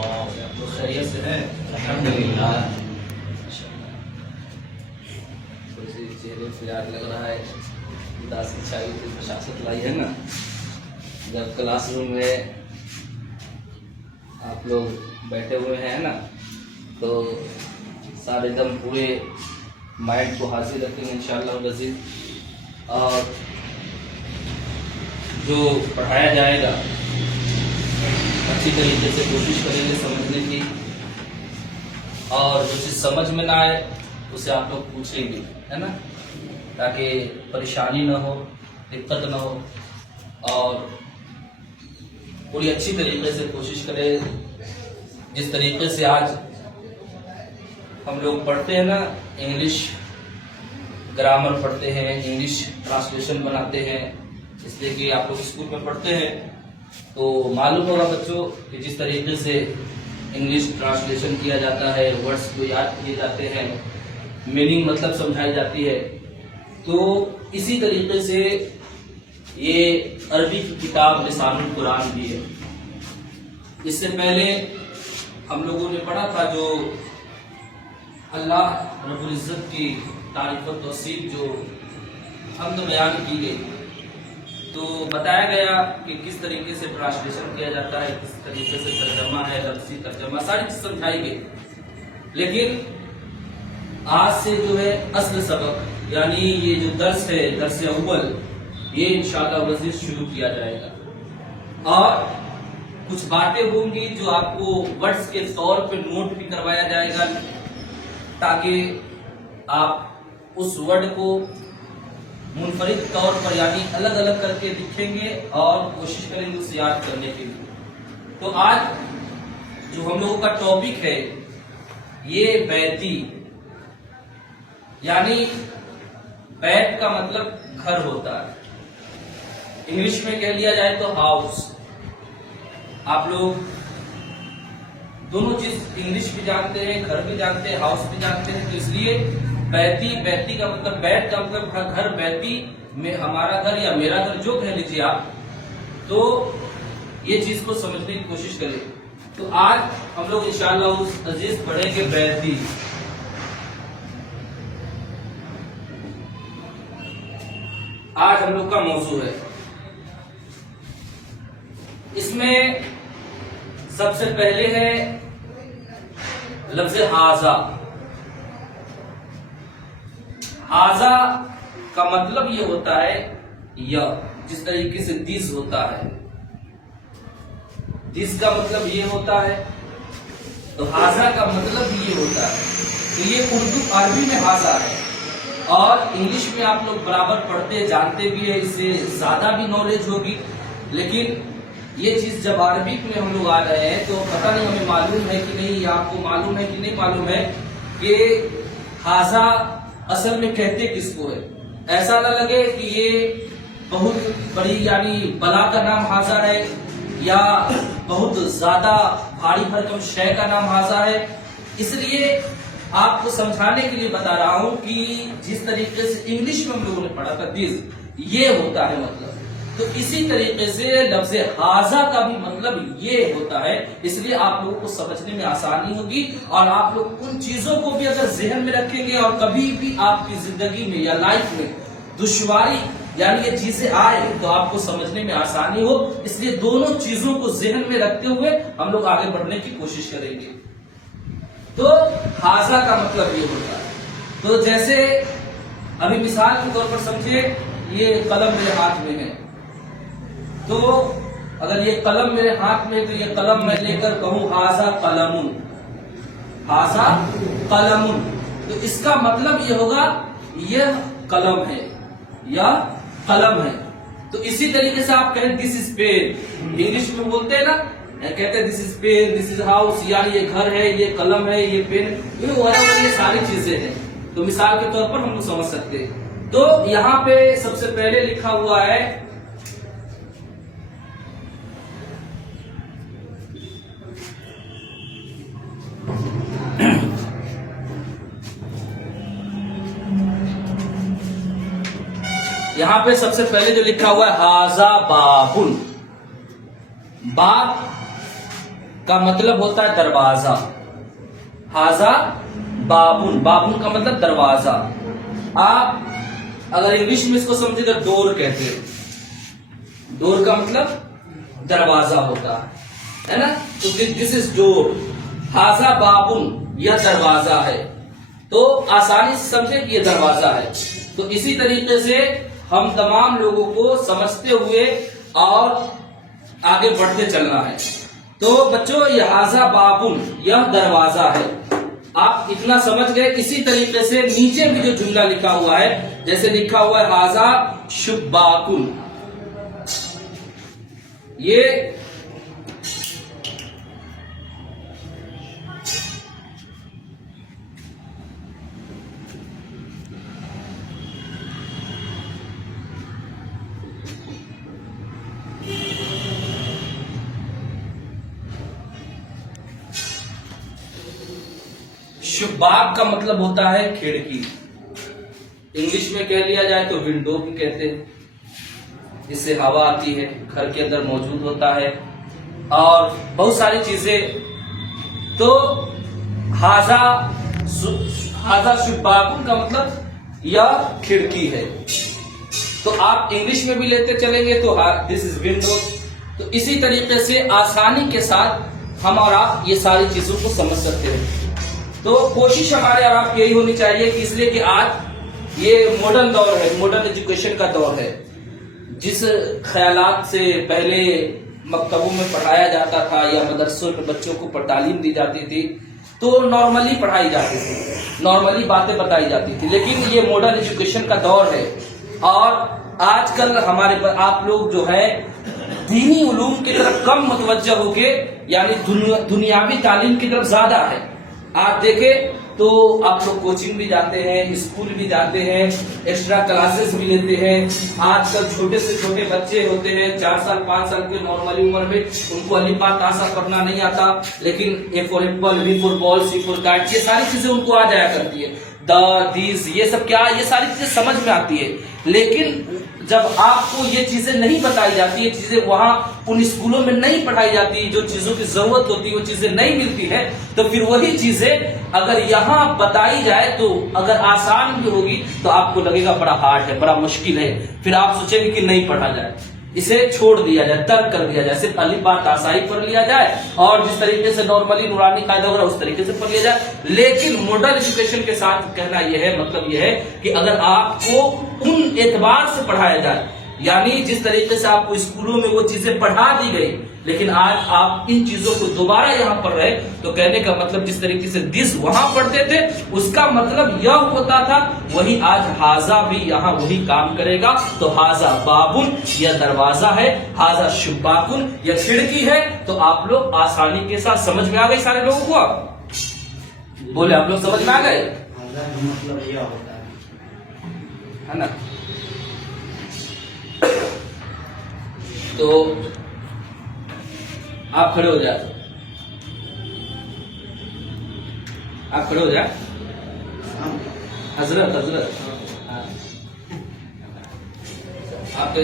آپ لوگ خیریت سے ہیں؟ الحمدللہ. تھوڑی سی چہرے پہ آگ لگ رہا ہے، اداس کی چھائی ہوئی بشاشت لائی ہے نا. جب کلاس روم میں آپ لوگ بیٹھے ہوئے ہیں نا تو سارے دم پورے مائنڈ کو حاضر رکھیں گے انشاءاللہ العزیز، اور جو پڑھایا جائے گا اچھی طریقے سے کوشش کریں گے سمجھنے کی، اور جو چیز سمجھ میں نہ آئے اسے آپ لوگ پوچھیں گے، ہے نا، تاکہ پریشانی نہ ہو، دقت نہ ہو، اور پوری اچھی طریقے سے کوشش کریں. جس طریقے سے آج ہم لوگ پڑھتے ہیں نا، انگلش گرامر پڑھتے ہیں، انگلش ٹرانسلیشن بناتے ہیں، اس لیے کہ آپ لوگ اسکول میں پڑھتے ہیں تو معلوم ہوگا بچوں کہ جس طریقے سے انگلش ٹرانسلیشن کیا جاتا ہے، ورڈز کو یاد کیے جاتے ہیں، میننگ مطلب سمجھائی جاتی ہے، تو اسی طریقے سے یہ عربی کی کتاب لسان القرآن بھی ہے. اس سے پہلے ہم لوگوں نے پڑھا تھا جو اللہ رب العزت کی تعریف و توصیف جو حمد بیان کی گئی، تو بتایا گیا کہ کس طریقے سے ٹرانسلیشن کیا جاتا ہے، کس طریقے سے ترجمہ ہے، لفظی ترجمہ، ساری چیز سمجھائی گئی. لیکن آج سے جو ہے اصل سبق، یعنی یہ جو درس ہے، درس اول، یہ انشاءاللہ العزیز شروع کیا جائے گا، اور کچھ باتیں ہوں گی جو آپ کو ورڈز کے طور پہ نوٹ بھی کروایا جائے گا، تاکہ آپ اس ورڈ کو منفرد طور پر یعنی الگ الگ کر کے لکھیں گے اور کوشش کریں گے اسے یاد کرنے کے لیے. تو آج جو ہم لوگوں کا ٹاپک ہے یہ بیتی، یعنی بیت کا مطلب گھر ہوتا ہے، انگلش میں کہہ لیا جائے تو ہاؤس. آپ لوگ دونوں چیز انگلش بھی جانتے ہیں، گھر بھی جانتے ہیں، ہاؤس بھی جانتے ہیں، تو اس لیے بیتی کا مطلب، بیت کا مطلب گھر، بیتی میں ہمارا گھر یا میرا گھر جو کہہ لیجیے آپ، تو یہ چیز کو سمجھنے کی کوشش کریں. تو آج ہم لوگ انشاءاللہ اس عزیز پڑھیں گے بیتی. آج ہم لوگ کا موضوع ہے، اس میں سب سے پہلے ہے لفظ ہاذا. ہاذا کا مطلب یہ ہوتا ہے یا، جس طریقے سے دس ہوتا ہے، دس کا مطلب یہ ہوتا ہے، تو ہاذا کا مطلب یہ ہوتا ہے. تو یہ اردو عربی میں ہاذا ہے، اور انگلش میں آپ لوگ برابر پڑھتے جانتے بھی ہیں، اس سے زیادہ بھی نالج ہوگی. لیکن یہ چیز جب عربی میں ہم لوگ آ رہے ہیں تو پتہ نہیں ہمیں معلوم ہے کہ نہیں، یا آپ کو معلوم ہے کہ نہیں معلوم ہے کہ ہاذا اصل میں کہتے کس کو ہے. ایسا نہ لگے کہ یہ بہت بڑی یعنی بلا کا نام ہاذا ہے، یا بہت زیادہ بھاری بھرکم شے کا نام ہاذا ہے. اس لیے آپ کو سمجھانے کے لیے بتا رہا ہوں کہ جس طریقے سے انگلش میں ہم لوگوں نے پڑھا تھا دس، یہ ہوتا ہے مطلب، تو اسی طریقے سے لفظ ہاذا کا بھی مطلب یہ ہوتا ہے. اس لیے آپ لوگوں کو سمجھنے میں آسانی ہوگی، اور آپ لوگ ان چیزوں کو بھی اگر ذہن میں رکھیں گے، اور کبھی بھی آپ کی زندگی میں یا لائف میں دشواری یعنی یہ چیزیں آئے تو آپ کو سمجھنے میں آسانی ہو. اس لیے دونوں چیزوں کو ذہن میں رکھتے ہوئے ہم لوگ آگے بڑھنے کی کوشش کریں گے. تو ہاذا کا مطلب یہ ہوتا ہے. تو جیسے ابھی مثال کے طور پر سمجھے، یہ قلم میرے ہاتھ میں ہے، تو اگر یہ قلم میرے ہاتھ میں، تو یہ قلم میں لے کر کہوں ہاذا قلم، ہاذا قلم، تو اس کا مطلب یہ ہوگا یہ قلم ہے یا قلم ہے. تو اسی طریقے سے آپ کہیں دس از پین، انگلش میں بولتے ہیں نا، کہتے ہیں دس از پین، دس از ہاؤس، یعنی یہ گھر ہے، یہ قلم ہے، یہ پین، یہ ساری چیزیں ہیں. تو مثال کے طور پر ہم لوگ سمجھ سکتے ہیں. تو یہاں پہ سب سے پہلے لکھا ہوا ہے یہاں پہ سب سے پہلے جو لکھا ہوا ہے ہاذا بابن. باب کا مطلب ہوتا ہے دروازہ. ہاذا بابن، بابن کا مطلب دروازہ. آپ اگر انگلش میں اس کو سمجھے تو ڈور کہتے ہیں. ڈور کا مطلب دروازہ ہوتا ہے نا. تو دس از ڈور. ہاذا بابن، یہ دروازہ ہے. تو آسانی سے سمجھے کہ یہ دروازہ ہے. تو اسی طریقے سے ہم تمام لوگوں کو سمجھتے ہوئے اور آگے بڑھتے چلنا ہے. تو بچوں یہ ہاذا بابن، یہ دروازہ ہے. آپ اتنا سمجھ گئے. اسی طریقے سے نیچے بھی جو جملہ لکھا ہوا ہے، جیسے لکھا ہوا ہے ہاذا شباکن، یہ شباک کا مطلب ہوتا ہے کھڑکی. انگلش میں کہہ لیا جائے تو ونڈو بھی کہتے ہیں. اس سے ہوا آتی ہے، گھر کے اندر موجود ہوتا ہے اور بہت ساری چیزیں. تو ہاذا شباکن کا مطلب یہ کھڑکی ہے. تو آپ انگلش میں بھی لیتے چلیں گے تو دس از ونڈو. تو اسی طریقے سے آسانی کے ساتھ ہم اور آپ یہ ساری چیزوں کو سمجھ سکتے ہیں. تو کوشش ہمارے اور آپ کی یہی ہونی چاہیے کہ اس لیے کہ آج یہ ماڈرن دور ہے، ماڈرن ایجوکیشن کا دور ہے. جس خیالات سے پہلے مکتبوں میں پڑھایا جاتا تھا یا مدرسوں میں بچوں کو تعلیم دی جاتی تھی تو نارملی پڑھائی جاتی تھی، نارملی باتیں بتائی جاتی تھی. لیکن یہ ماڈرن ایجوکیشن کا دور ہے اور آج کل ہمارے آپ لوگ جو ہے دینی علوم کی طرف کم متوجہ ہو کے یعنی دنیاوی تعلیم کی طرف زیادہ ہے. آپ دیکھیں تو آپ لوگ کوچنگ بھی جاتے ہیں، اسکول بھی جاتے ہیں، ایکسٹرا کلاسز بھی لیتے ہیں. آج کل چھوٹے سے چھوٹے بچے ہوتے ہیں 4 سال 5 سال کے نارملی عمر میں، ان کو الف با تا سا پڑھنا نہیں آتا، لیکن A for apple, B for ball, C for cat, یہ ساری چیزیں ان کو آ جایا کرتی ہے. دیز یہ سب کیا، یہ ساری چیزیں سمجھ میں آتی ہے. لیکن جب آپ کو یہ چیزیں نہیں بتائی جاتی، یہ چیزیں وہاں ان اسکولوں میں نہیں پڑھائی جاتی، جو چیزوں کی ضرورت ہوتی ہے وہ چیزیں نہیں ملتی ہے، تو پھر وہی چیزیں اگر یہاں بتائی جائے تو اگر آسان بھی ہوگی تو آپ کو لگے گا بڑا ہارڈ ہے، بڑا مشکل ہے. پھر آپ سوچیں گے کہ نہیں پڑھا جائے، اسے چھوڑ دیا جائے، ترک کر دیا جائے، صرف الف با تا سا ہی پڑھ لیا جائے اور جس طریقے سے نارملی نورانی قاعدہ وغیرہ اس طریقے سے پڑھ لیا جائے. لیکن ماڈرن ایجوکیشن کے ساتھ کہنا یہ ہے، مطلب یہ ہے کہ اگر آپ کو ان اعتبار سے پڑھایا جائے، یعنی جس طریقے سے آپ کو اسکولوں میں وہ چیزیں پڑھا دی گئی، لیکن آج آپ ان چیزوں کو دوبارہ یہاں پڑھ رہے، تو کہنے کا مطلب جس طریقے سے دس وہاں پڑھتے تھے اس کا مطلب یہ ہوتا تھا، وہی آج ہاذا بھی یہاں وہی کام کرے گا. تو ہاذا بابن، یہ دروازہ ہے، ہاذا شباکن، یہ کھڑکی ہے. تو آپ لوگ آسانی کے ساتھ سمجھ میں آ گئی سارے لوگوں کو؟ بولے آپ لوگ سمجھ میں آ گئے؟ مطلب یہ ہوتا ہے نا. تو آپ کھڑے ہو جائے، آپ کھڑے ہو جائے. حضرت آپ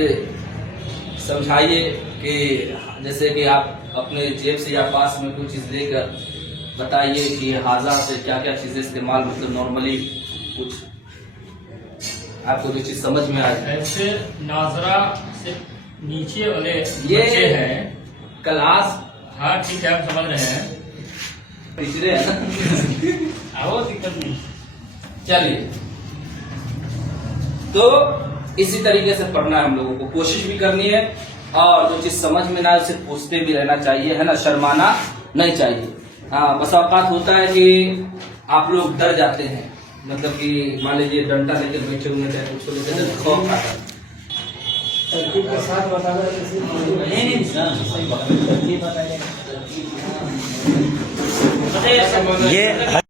سمجھائیے کہ جیسے کہ آپ اپنے جیب سے یا پاس میں کوئی چیز لے کر بتائیے کہ ہاذا سے کیا کیا چیزیں استعمال، مطلب نارملی کچھ آپ کو جو چیز سمجھ میں آئے. ایسے ناظرہ سے نیچے والے یہ بچے ہیں کلاس. ہاں ٹھیک ہے، آپ سمجھ رہے ہیں، پچھلے ہیں نا. وہ دقت نہیں. چلیے، تو اسی طریقے سے پڑھنا ہے ہم لوگوں کو، کوشش بھی کرنی ہے اور جو چیز سمجھ میں نہ آئے اسے پوچھتے بھی رہنا چاہیے، ہے نا، شرمانا نہیں چاہیے. ہاں بس اوقات ہوتا ہے کہ آپ لوگ ڈر جاتے ہیں، مطلب کہ مان لیجیے ڈنڈا لے کر بیٹھے ہوئے تھے، کچھ لے کر خوف آتا ہے. ترکیب کے ساتھ بتانا یہ